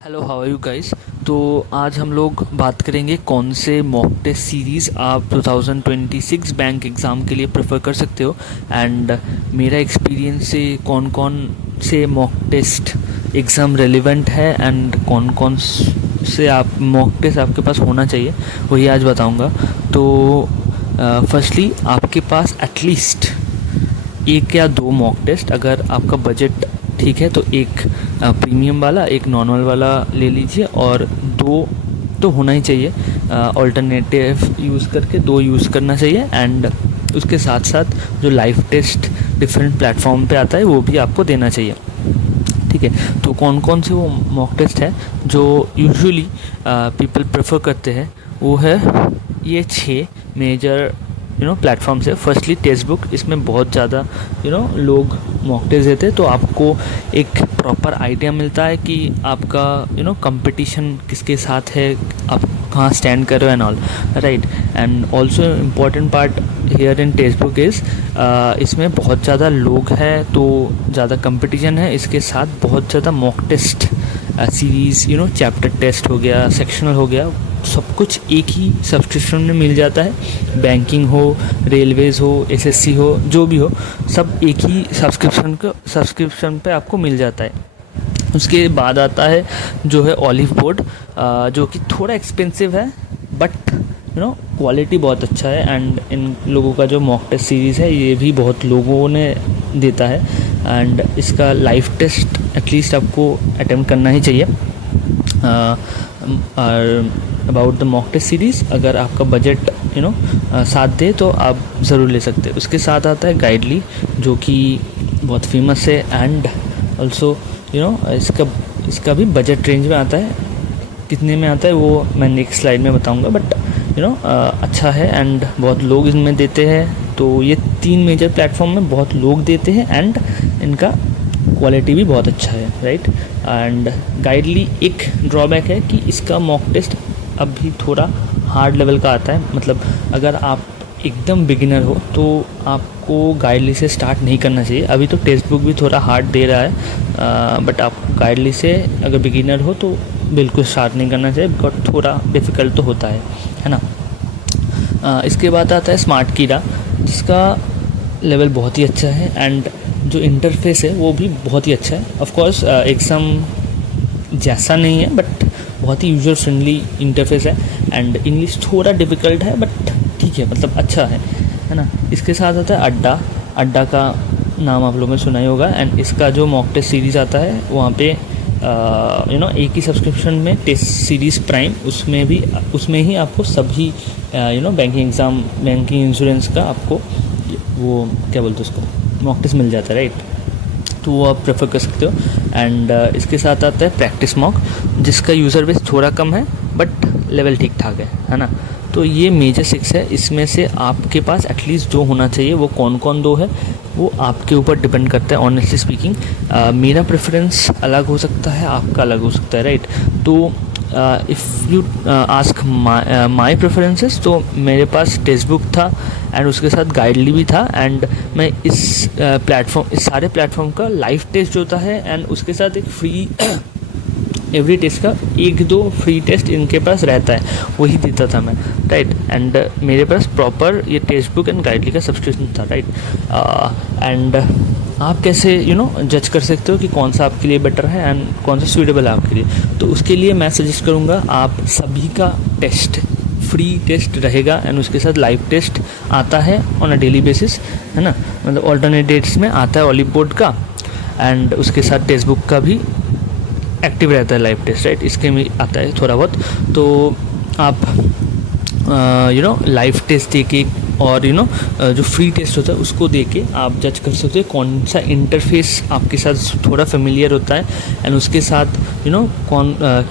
Hello, how are you guys. तो आज हम लोग बात करेंगे कौन से मॉक टेस्ट सीरीज़ आप 2026 बैंक एग्ज़ाम के लिए प्रेफर कर सकते हो एंड मेरा एक्सपीरियंस से कौन कौन से मॉक टेस्ट एग्ज़ाम रेलिवेंट है एंड कौन कौन से आप मॉक टेस्ट आपके पास होना चाहिए वही आज बताऊंगा। तो फर्स्टली आपके पास एटलीस्ट एक या दो मॉक टेस्ट, अगर आपका बजट ठीक है तो एक प्रीमियम वाला एक नॉर्मल वाला ले लीजिए और दो तो होना ही चाहिए। ऑल्टरनेटिव यूज़ करके दो यूज़ करना चाहिए एंड उसके साथ साथ जो लाइव टेस्ट डिफरेंट प्लेटफॉर्म पे आता है वो भी आपको देना चाहिए। ठीक है, तो कौन कौन से वो मॉक टेस्ट है जो यूजुअली पीपल प्रेफर करते हैं, वो है ये 6 मेजर प्लेटफॉर्म्स है। फर्स्टली टेक्स्ट बुक, इसमें बहुत ज़्यादा लोग मॉक टेस्ट देते हैं, तो आपको एक प्रॉपर आइडिया मिलता है कि आपका कंपटीशन किसके साथ है, आप कहाँ स्टैंड कर रहे हो and all, right. And also important part here in text book is इसमें बहुत ज़्यादा लोग हैं तो ज़्यादा कंपटीशन है, इसके साथ बहुत ज़्यादा mock test series chapter test हो गया, सेक्शनल हो गया, सब कुछ एक ही सब्सक्रिप्शन में मिल जाता है। बैंकिंग हो, रेलवेज़ हो, एसएससी हो, जो भी हो, सब एक ही सब्सक्रिप्शन पे आपको मिल जाता है। उसके बाद आता है जो है ऑलिव बोर्ड, जो कि थोड़ा एक्सपेंसिव है बट क्वालिटी बहुत अच्छा है एंड इन लोगों का जो मॉक टेस्ट सीरीज़ है ये भी बहुत लोगों ने देता है एंड इसका लाइव टेस्ट एटलीस्ट आपको अटेम्प्ट करना ही चाहिए। और about the mock test series, अगर आपका बजट साथ दे तो आप ज़रूर ले सकते हैं। उसके साथ आता है गाइडली, जो कि बहुत फेमस है एंड ऑल्सो इसका भी बजट रेंज में आता है। कितने में आता है वो मैं नेक्स्ट स्लाइड में बताऊंगा, बट अच्छा है एंड बहुत लोग इसमें देते हैं। तो ये 3 मेजर प्लेटफॉर्म में बहुत लोग देते हैं एंड इनका क्वालिटी भी बहुत अच्छा है, राइट। एंड गाइडली एक ड्रॉबैक है कि इसका मॉक टेस्ट अभी थोड़ा हार्ड लेवल का आता है, मतलब अगर आप एकदम बिगिनर हो तो आपको गाइडली से स्टार्ट नहीं करना चाहिए। अभी तो टेक्स्ट बुक भी थोड़ा हार्ड दे रहा है, बट आप गाइडली से अगर बिगिनर हो तो बिल्कुल स्टार्ट नहीं करना चाहिए, बिकॉज थोड़ा डिफ़िकल्ट तो होता है ना। इसके बाद आता है स्मार्ट कीड़ा, जिसका लेवल बहुत ही अच्छा है एंड जो इंटरफेस है वो भी बहुत ही अच्छा है। ऑफ कोर्स एग्ज़ाम जैसा नहीं है बट बहुत ही यूज़र फ्रेंडली इंटरफेस है एंड इंग्लिश थोड़ा डिफ़िकल्ट है बट ठीक है, मतलब अच्छा है ना। इसके साथ आता है अड्डा का नाम आप लोगों ने सुना ही होगा एंड इसका जो मॉक टेस्ट सीरीज़ आता है वहाँ पे एक ही सब्सक्रिप्शन में टेस्ट सीरीज़ प्राइम, उसमें ही आपको सभी बैंकिंग एग्ज़ाम, बैंकिंग इंश्योरेंस का आपको वो क्या बोलते हैं उसको मॉक टेस्ट मिल जाता है, राइट। तो वो आप प्रेफर कर सकते हो एंड इसके साथ आता है प्रैक्टिस मॉक, जिसका यूज़र बेस थोड़ा कम है बट लेवल ठीक ठाक है ना। तो ये मेजर 6 है, इसमें से आपके पास एटलीस्ट 2 होना चाहिए। वो कौन कौन 2 है वो आपके ऊपर डिपेंड करता है। ऑनेस्टली स्पीकिंग मेरा प्रेफरेंस अलग हो सकता है, आपका अलग हो सकता है, राइट। तो if you ask my preferences, तो मेरे पास टेक्स्ट बुक था एंड उसके साथ गाइडली भी था एंड मैं इस सारे प्लेटफॉर्म का लाइव टेस्ट जो होता है एंड उसके साथ एक फ्री एवरी टेस्ट का 1-2 फ्री टेस्ट इनके पास रहता है, वही देता था मैं, राइट। एंड मेरे पास प्रॉपर ये टेक्स्ट बुक एंड गाइडली का सब्सक्रिप्शन था, राइट। एंड आप कैसे जज कर सकते हो कि कौन सा आपके लिए बेटर है एंड कौन सा सूटेबल है आपके लिए। तो उसके लिए मैं सजेस्ट करूँगा आप सभी का टेस्ट फ्री टेस्ट रहेगा एंड उसके साथ लाइव टेस्ट आता है ऑन अ डेली बेसिस, है ना। मतलब ऑल्टरनेट डेट्स में आता है ऑलिव बोर्ड का एंड उसके साथ टेक्स्ट बुक का भी एक्टिव रहता है लाइव टेस्ट, राइट। इसके में आता है थोड़ा बहुत, तो आप लाइव टेस्ट दे के और जो फ्री टेस्ट होता है उसको दे के आप जज कर सकते हो कौन सा इंटरफेस आपके साथ थोड़ा फेमिलियर होता है एंड उसके साथ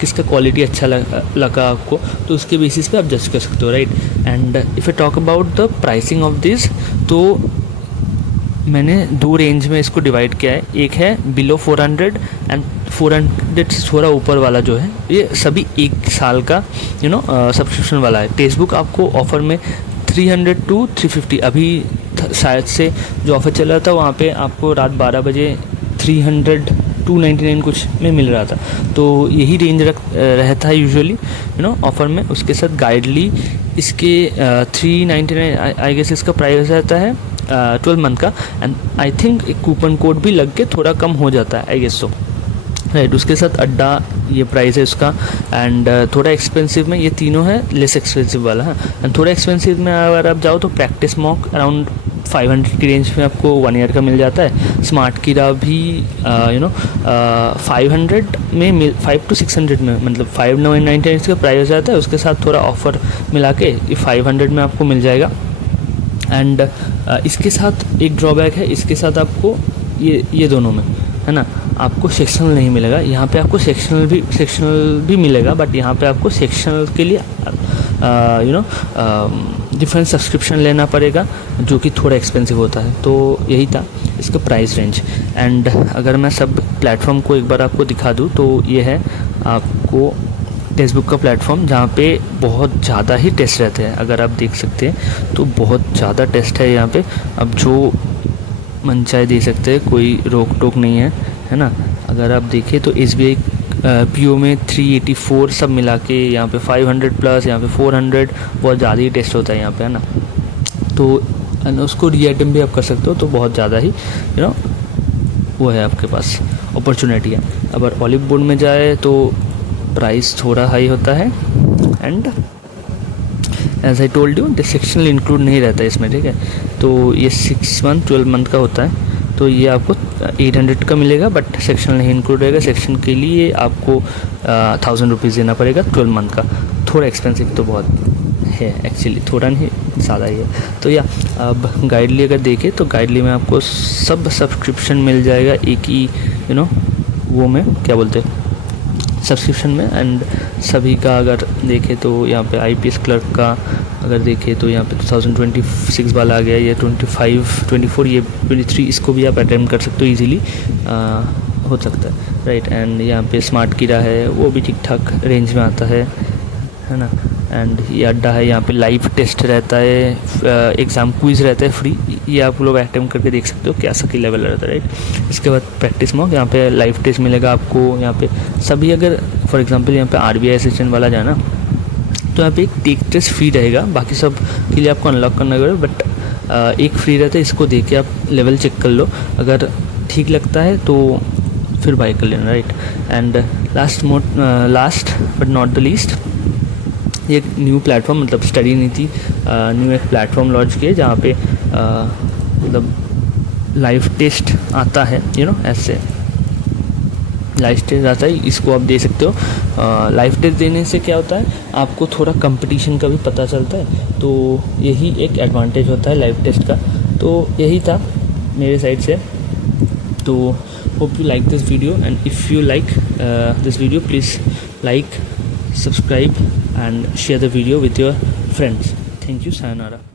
किसका क्वालिटी अच्छा लगा आपको, तो उसके बेसिस पे आप जज कर सकते हो, right. And if I talk about the pricing of this, तो मैंने 2 रेंज में इसको डिवाइड किया है। एक है बिलो 400 एंड 400 से थोड़ा ऊपर वाला जो है ये सभी 1 साल का सब्सक्रिप्शन वाला है। टेक्स्ट बुक आपको ऑफ़र में 300 to 350, अभी शायद से जो ऑफ़र चल रहा था वहाँ पे आपको रात 12 बजे 300 299 कुछ में मिल रहा था। तो यही रेंज रहता है यूजुअली ऑफ़र में। उसके साथ गाइडली इसके 399 आई गेस इसका प्राइस रहता है 12 मंथ का। एंड आई थिंक एक कूपन कोड भी लग के थोड़ा कम हो जाता है आई गेस सो, राइट। उसके साथ अड्डा ये प्राइस है उसका। एंड थोड़ा एक्सपेंसिव में ये तीनों है, लेस एक्सपेंसिव वाला है। एंड थोड़ा एक्सपेंसिव में अगर आप जाओ तो प्रैक्टिस मॉक अराउंड 500 की रेंज में आपको 1 ईयर का मिल जाता है। स्मार्ट कीरा भी 500 में 5 to 600 में, मतलब 599 इसका प्राइस हो जाता है। उसके साथ थोड़ा ऑफ़र मिला के ये 500 में आपको मिल जाएगा। एंड इसके साथ एक ड्रॉबैक है, इसके साथ आपको ये दोनों में है ना, आपको सेक्शनल नहीं मिलेगा। यहाँ पे आपको सेक्शनल भी मिलेगा, बट यहाँ पे आपको सेक्शनल के लिए डिफरेंट सब्सक्रिप्शन लेना पड़ेगा, जो कि थोड़ा एक्सपेंसिव होता है। तो यही था इसका प्राइस रेंज। एंड अगर मैं सब प्लेटफॉर्म को एक बार आपको दिखा दूँ तो ये है आपको टेक्स्ट बुक का प्लेटफॉर्म, जहाँ पे बहुत ज़्यादा ही टेस्ट रहते हैं। अगर आप देख सकते हैं तो बहुत ज़्यादा टेस्ट है यहाँ पे। अब जो मन चाहे दे सकते हैं, कोई रोक टोक नहीं है ना। अगर आप देखें तो SBI PO में 384 सब मिला के यहाँ पे 500 प्लस, यहाँ पे 400, बहुत ज़्यादा ही टेस्ट होता है यहाँ पे, है ना। तो उसको रीआइटम भी आप कर सकते हो, तो बहुत ज़्यादा ही वो है आपके पास अपॉर्चुनिटी है। अगर ऑलिव बोर्ड में जाए तो प्राइस थोड़ा हाई होता है। And as I told you sectional include नहीं रहता है इसमें, ठीक है। तो ये 6 मंथ 12 मंथ का होता है। तो ये आपको 800 का मिलेगा, बट सेक्शनल नहीं इंक्लूड रहेगा। सेक्शन के लिए आपको 1000 रुपीज़ देना पड़ेगा 12 मंथ का। थोड़ा एक्सपेंसिव तो बहुत है एक्चुअली, थोड़ा नहीं ज़्यादा ही है। तो या अब गाइडली अगर देखें तो गाइडली में आपको सब सब्सक्रिप्शन मिल जाएगा एक ही वो में क्या बोलते हैं सब्सक्रिप्शन में। एंड सभी का अगर देखें तो यहाँ पे IPS क्लर्क का अगर देखें तो यहाँ पे 2026 वाला आ गया, ये 25, 24, ये 23, इसको भी आप अटेम्प्ट कर सकते हो ईजिली, हो सकता है, राइट। एंड यहाँ पे स्मार्ट कीरा है, वो भी ठीक ठाक रेंज में आता है ना। एंड ये अड्डा है, यहाँ पे लाइव टेस्ट रहता है, एग्ज़ाम क्विज़ रहता है फ्री, ये आप लोग अटेम्प्ट करके देख सकते हो क्या सकी लेवल रहता है, राइट। इसके बाद प्रैक्टिस मॉक, यहाँ पे लाइव टेस्ट मिलेगा आपको। यहाँ पे सभी अगर फॉर एग्जांपल यहाँ पे RBI असिस्टेंट वाला जाना तो यहाँ पे एक टेक टेस्ट फ्री रहेगा, बाकी सब के लिए आपको अनलॉक करना पड़ेगा, बट एक फ्री रहता है। इसको देख के आप लेवल चेक कर लो, अगर ठीक लगता है तो फिर बाय कर लेना, right. And last but not the least, ये न्यू प्लेटफॉर्म मतलब स्टडी नीति न्यू एक प्लेटफॉर्म लॉन्च किया जहाँ पे मतलब लाइव टेस्ट आता है, ऐसे लाइव टेस्ट आता है, इसको आप दे सकते हो। लाइव टेस्ट देने से क्या होता है, आपको थोड़ा कंपटीशन का भी पता चलता है, तो यही एक एडवांटेज होता है लाइव टेस्ट का। तो यही था मेरे साइड से। तो hope you like this video, and if you like this video please like, subscribe and share the video with your friends. Thank you. Sayonara.